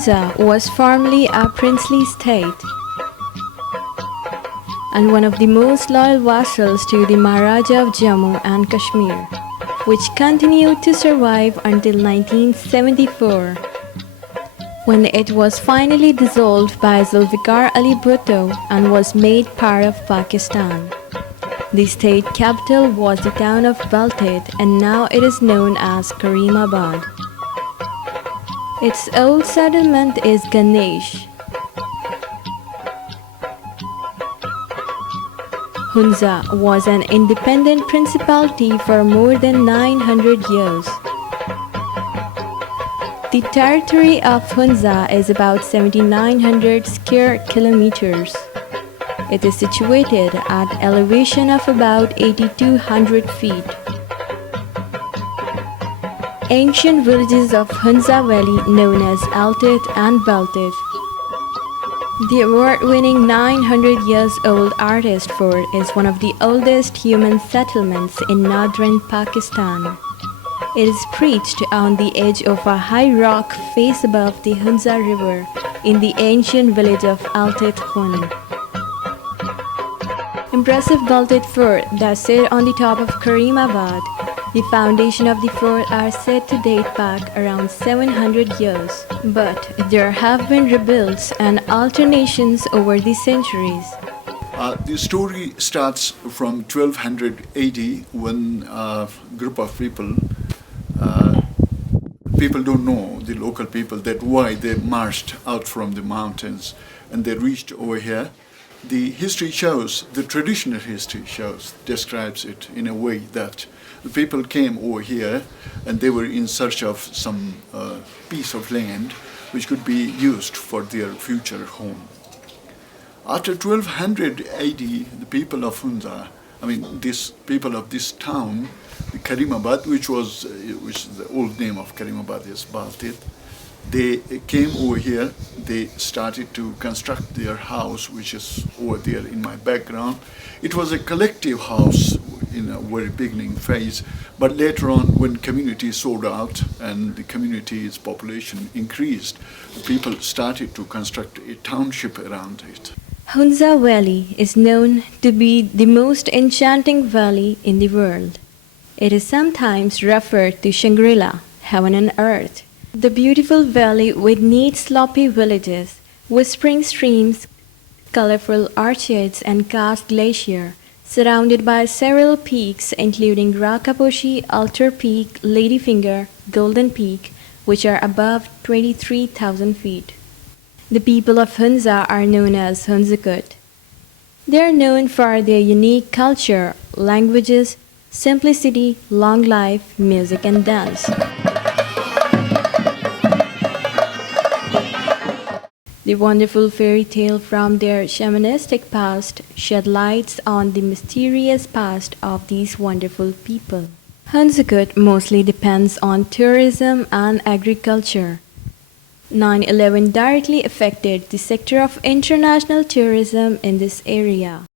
Hunza was formerly a princely state and one of the most loyal vassals to the Maharaja of Jammu and Kashmir, which continued to survive until 1974, when it was finally dissolved by Zulfikar Ali Bhutto and was made part of Pakistan. The state capital was the town of Baltit, and now it is known as Karimabad. Its old settlement is Ganesh. Hunza was an independent principality for more than 900 years. The territory of Hunza is about 7,900 square kilometers. It is situated at elevation of about 8,200 feet. Ancient villages of Hunza Valley known as Altit and Baltit. The award-winning 900 years old Artist Fort is one of the oldest human settlements in northern Pakistan. It is perched on the edge of a high rock face above the Hunza River in the ancient village of Altit Hun. Impressive Baltit Fort that sit on the top of Karimabad. The foundation of the fort are said to date back around 700 years, but there have been rebuilds and alternations over the centuries. The story starts from 1200 AD when a group of people don't know, the local people, that why they marched out from the mountains and they reached over here. The history shows, the traditional history shows, describes it in a way that the people came over here and they were in search of some piece of land which could be used for their future home. After 1200 AD, the people of Hunza, these people of this town, the Karimabad, which is the old name of Karimabad is Baltit, they came over here, they started to construct their house, which is over there in my background. It was a collective house in a very beginning phase, but later on when community sold out and the community's population increased, people started to construct a township around it. Hunza Valley is known to be the most enchanting valley in the world. It is sometimes referred to Shangri-La, heaven and earth. The beautiful valley with neat slopy villages, whispering streams, colorful orchards and karst glacier, surrounded by several peaks including Rakaposhi, Altar Peak, Ladyfinger, Golden Peak, which are above 23,000 feet. The people of Hunza are known as Hunzakut. They are known for their unique culture, languages, simplicity, long life, music and dance. The wonderful fairy tale from their shamanistic past shed lights on the mysterious past of these wonderful people. Hunzakut mostly depends on tourism and agriculture. 9/11 directly affected the sector of international tourism in this area.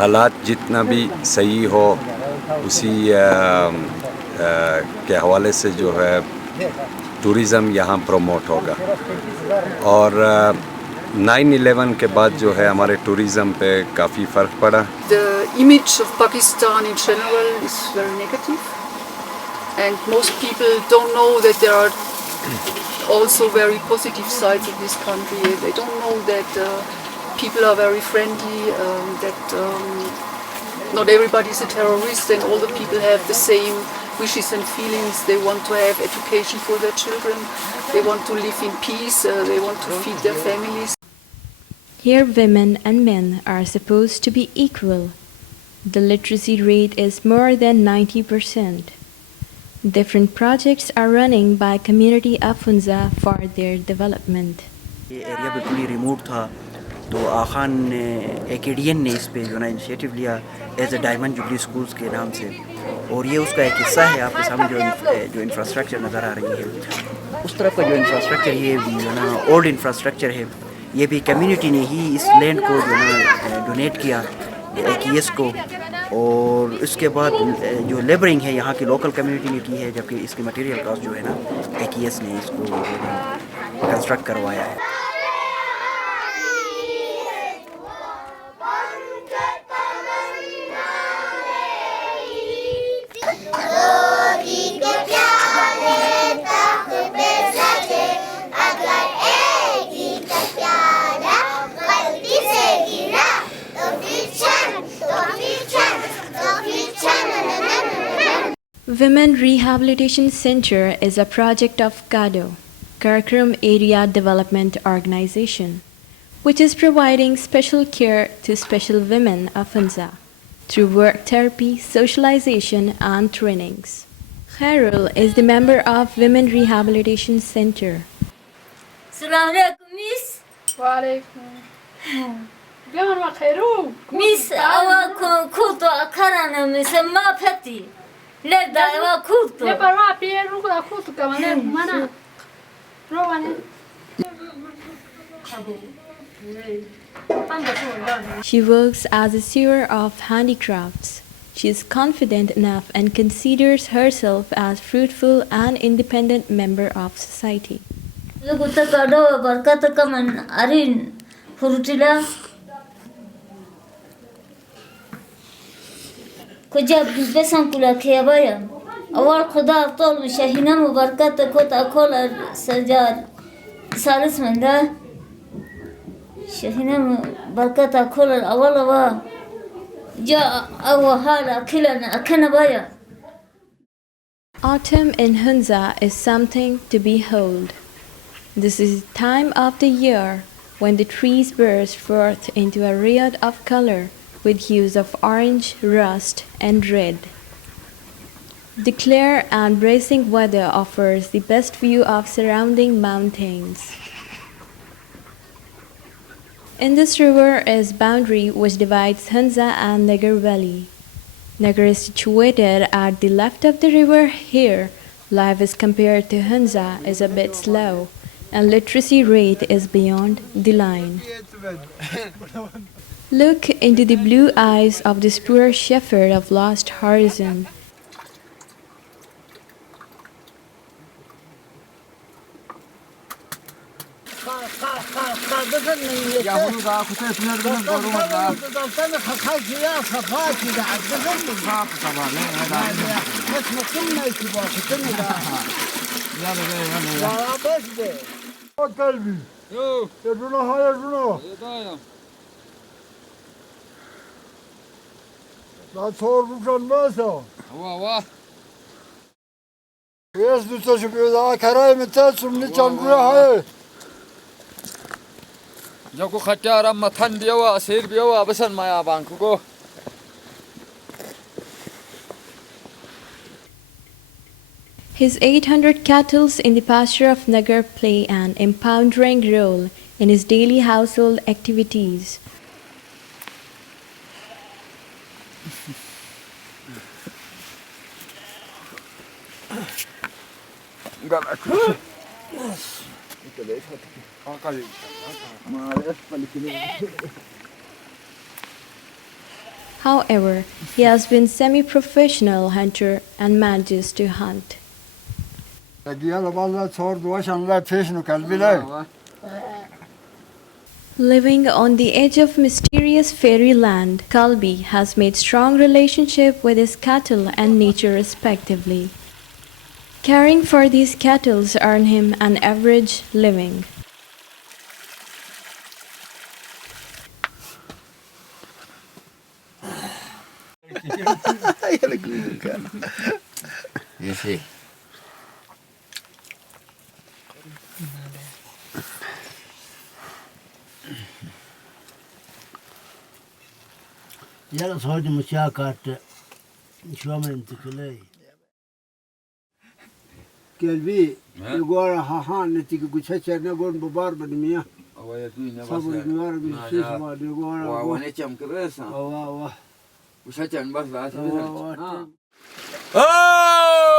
हालात जितना भी सही हो उसी के हवाले से जो है टूरिज़म यहाँ प्रमोट होगा और 9/11 के बाद जो है हमारे टूरिज़म पे काफ़ी फ़र्क पड़ा. The image of Pakistan in general is very negative and most people don't know that there are also very positive sides of this country. They don't know that people are very friendly, that not everybody is a terrorist and all the people have the same wishes and feelings. They want to have education for their children, they want to live in peace, they want to feed their families. Here women and men are supposed to be equal. The literacy rate is more than 90%. Different projects are running by community of Hunza for their development. ये area बिल्कुल ही remote था तो आखान ने Acadian ने इस पे जो ना इनिशिएटिव लिया as a diamond jubilee schools के नाम से और ये उसका एक हिस्सा है. आपके सामने जो इंफ्रास्ट्रक्चर नज़र आ रही है उस तरफ का जो इंफ्रास्ट्रक्चर ये जो ना ओल्ड इंफ्रास्ट्रक्चर है ये भी कम्युनिटी ने ही इस लैंड को जो ना डोनेट किया AKS को और उसके बाद जो लेबरिंग है यहाँ की लोकल कम्युनिटी ने की है जबकि इसकी मटेरियल कॉस्ट जो है ना AKS ने इसको कंस्ट्रक्ट करवाया है। Women Rehabilitation Center is a project of KADO, Karakram Area Development Organization, which is providing special care to special women of Hunza through work therapy, socialization, and trainings. Khairul is the member of Women Rehabilitation Center. Assalamu alaikum, Miss. Wa alaikum. Biar mak khairu. Miss, awa kuto akarana Miss ma peti. Leda awa kuto. Le parwa pier ruko da kuto kamane mana. Rowane. She works as a sewer of handicrafts. She is confident enough and considers herself as fruitful and independent member of society. Luguta kado barkata kaman arin hurutila. Kujab besan kula khiyabaya. Awal khuda tol mishahina mubarakata kota kola sajad salis manda. Shahina mubarakata kola awal wa. Autumn in Hunza is something to behold. This is the time of the year when the trees burst forth into a riot of color with hues of orange, rust, and red. The clear and bracing weather offers the best view of surrounding mountains. In this river is boundary which divides Hunza and Nagar Valley. Nagar is situated at the left of the river. Here, life as compared to Hunza is a bit slow, and literacy rate is beyond the line. Look into the blue eyes of this poor shepherd of lost horizon. Jago khatyara mathan biawa asir biawa basan maya bangkugo. His 800 cattle in the pasture of Nagar play an empowering role in his daily household activities. However, he has been semi-professional hunter and manages to hunt. Living on the edge of mysterious fairyland, Kalbi has made strong relationship with his cattle and nature respectively. Caring for these cattle earn him an average living. You see. Yalla sohdi musyakat şuamen tıkılay. Gelbi yugora hahan netik guçaçer ne gon babar benimiya. Sabır güvar bir şey var yugora. Wa ne cham kresa. Wa. Guçaçer bas la. Wa. Oh!